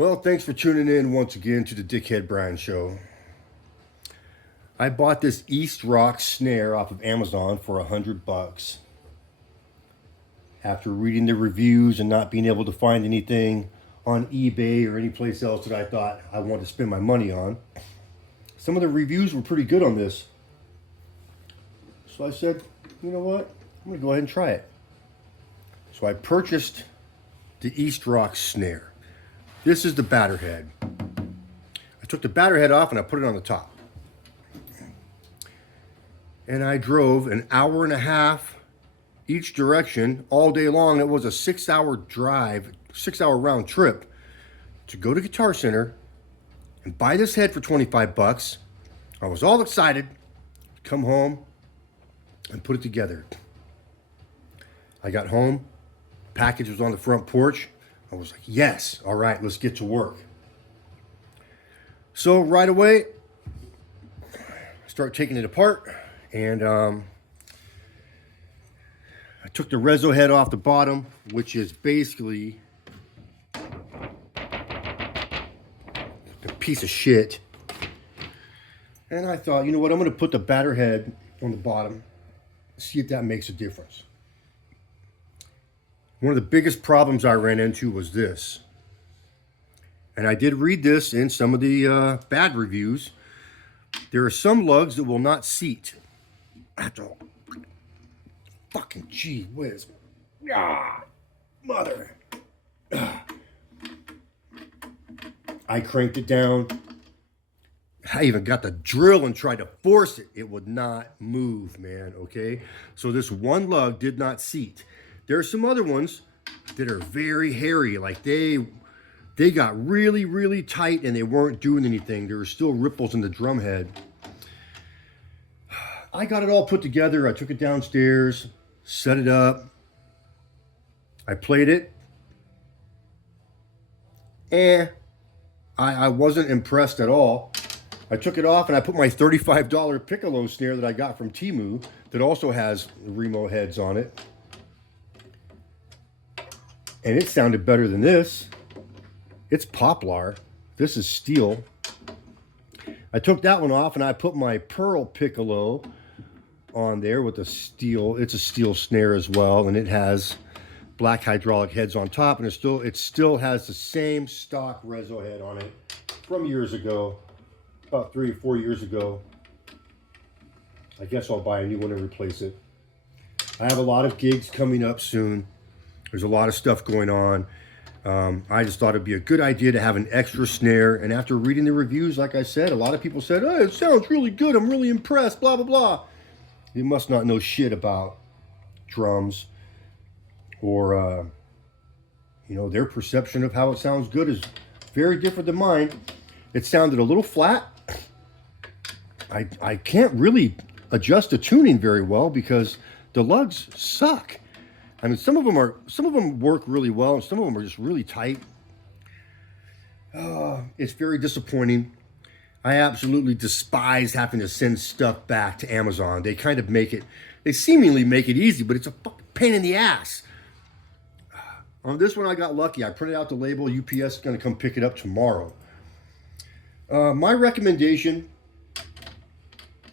Well, thanks for tuning in once again to the Dickhead Brian Show. I bought this Eastrock snare off of Amazon for $100. After reading the reviews and not being able to find anything on eBay or any place else that I thought I wanted to spend my money on, some of the reviews were pretty good on this. So I said, you know what? I'm going to go ahead and try it. So I purchased the Eastrock snare. This is the batter head. I took the batter head off and I put it on the top. And I drove an hour and a half each direction all day long. It was a 6-hour drive, 6-hour round trip to go to Guitar Center and buy this head for $25. I was all excited to come home and put it together. I got home, package was on the front porch. I was like, yes, all right, let's get to work. So right away, I start taking it apart, and I took the reso head off the bottom, which is basically a piece of shit. And I thought, you know what, I'm gonna put the batter head on the bottom, see if that makes a difference. One of the biggest problems I ran into was this. And I did read this in some of the bad reviews. There are some lugs that will not seat. After all, fucking gee whiz. Ah, mother. Ah. I cranked it down. I even got the drill and tried to force it. It would not move, man, okay? So this one lug did not seat. There are some other ones that are very hairy, like they got really, really tight and they weren't doing anything. There were still ripples in the drum head. I got it all put together. I took it downstairs, set it up. I played it. I wasn't impressed at all. I took it off and I put my $35 piccolo snare that I got from Temu that also has Remo heads on it. And it sounded better than this. It's poplar. This is steel. I took that one off and I put my pearl piccolo on there with a steel. It's a steel snare as well, and it has black hydraulic heads on top, and it still has the same stock reso head on it from years ago, about 3 or 4 years ago. I guess I'll buy a new one and replace it. I have a lot of gigs coming up soon. There's a lot of stuff going on. I just thought it'd be a good idea to have an extra snare. And after reading the reviews, like I said, a lot of people said, oh, it sounds really good. I'm really impressed, blah, blah, blah. You must not know shit about drums or, their perception of how it sounds good is very different than mine. It sounded a little flat. I can't really adjust the tuning very well because the lugs suck. I mean, some of them work really well, and some of them are just really tight. It's very disappointing. I absolutely despise having to send stuff back to Amazon. They kind of they seemingly make it easy, but it's a fucking pain in the ass. On this one, I got lucky. I printed out the label. UPS is going to come pick it up tomorrow. My recommendation,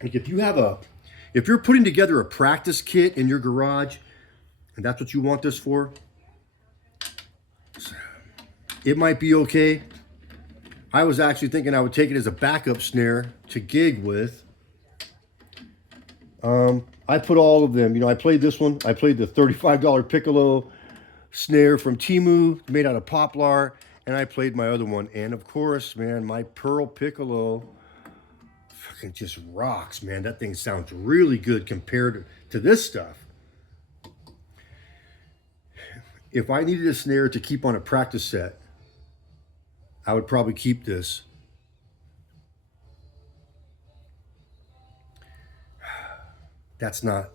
like if you're putting together a practice kit in your garage, and that's what you want this for, it might be okay. I was actually thinking I would take it as a backup snare to gig with. I put all of them. I played this one. I played the $35 piccolo snare from Temu, made out of poplar, and I played my other one. And of course, man, my pearl piccolo fucking just rocks, man. That thing sounds really good compared to this stuff. If I needed a snare to keep on a practice set, I would probably keep this. That's not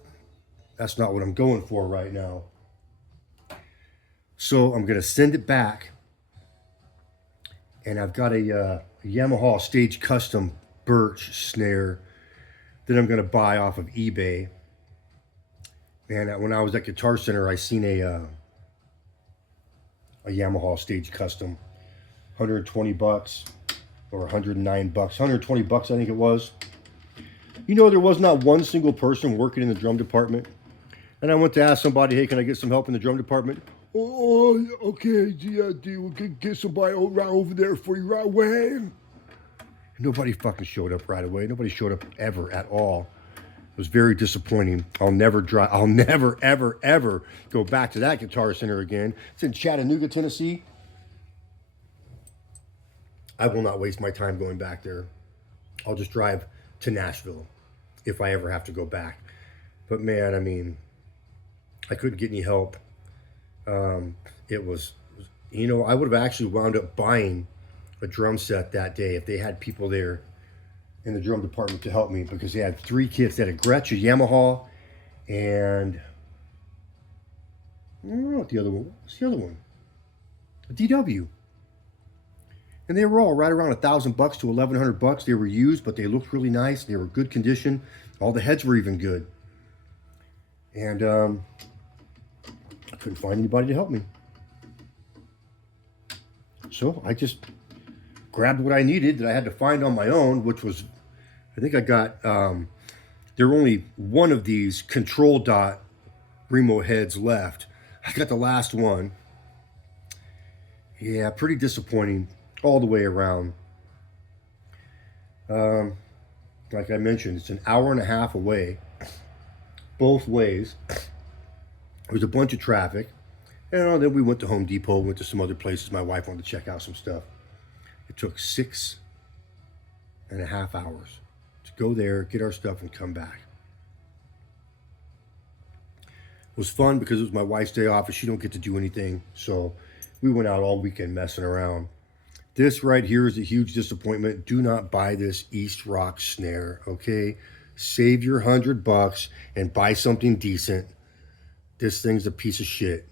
what I'm going for right now. So I'm going to send it back. And I've got a Yamaha Stage Custom birch snare that I'm going to buy off of eBay. Man, when I was at Guitar Center, I seen a Yamaha Stage Custom. $120 or 109 bucks, 120 bucks I think it was. You know, there was not one single person working in the drum department. And I went to ask somebody, hey, can I get some help in the drum department? Oh, okay, yeah, we'll get somebody right over there for you right away. Nobody fucking showed up right away. Nobody showed up ever at all. It was very disappointing. I'll never, ever, ever go back to that Guitar Center again. It's in Chattanooga, Tennessee. I will not waste my time going back there. I'll just drive to Nashville if I ever have to go back. But man, I mean, I couldn't get any help. It was, you know, I would have actually wound up buying a drum set that day if they had people there in the drum department to help me, because they had 3 kits. They had a Gretsch, a Yamaha, and I don't know what the other one. What's the other one? A DW. And they were all right around $1,000 to $1,100. They were used, but they looked really nice. They were good condition. All the heads were even good. And I couldn't find anybody to help me. So I just grabbed what I needed that I had to find on my own, which was, I think I got, there were only one of these control dot Remo heads left. I got the last one. Yeah, pretty disappointing all the way around. Like I mentioned, it's an hour and a half away, both ways. There was a bunch of traffic. And then we went to Home Depot, went to some other places. My wife wanted to check out some stuff. It took 6.5 hours to go there, get our stuff, and come back. It was fun because it was my wife's day off and she don't get to do anything. So we went out all weekend messing around. This right here is a huge disappointment. Do not buy this Eastrock snare, okay? Save your $100 and buy something decent. This thing's a piece of shit.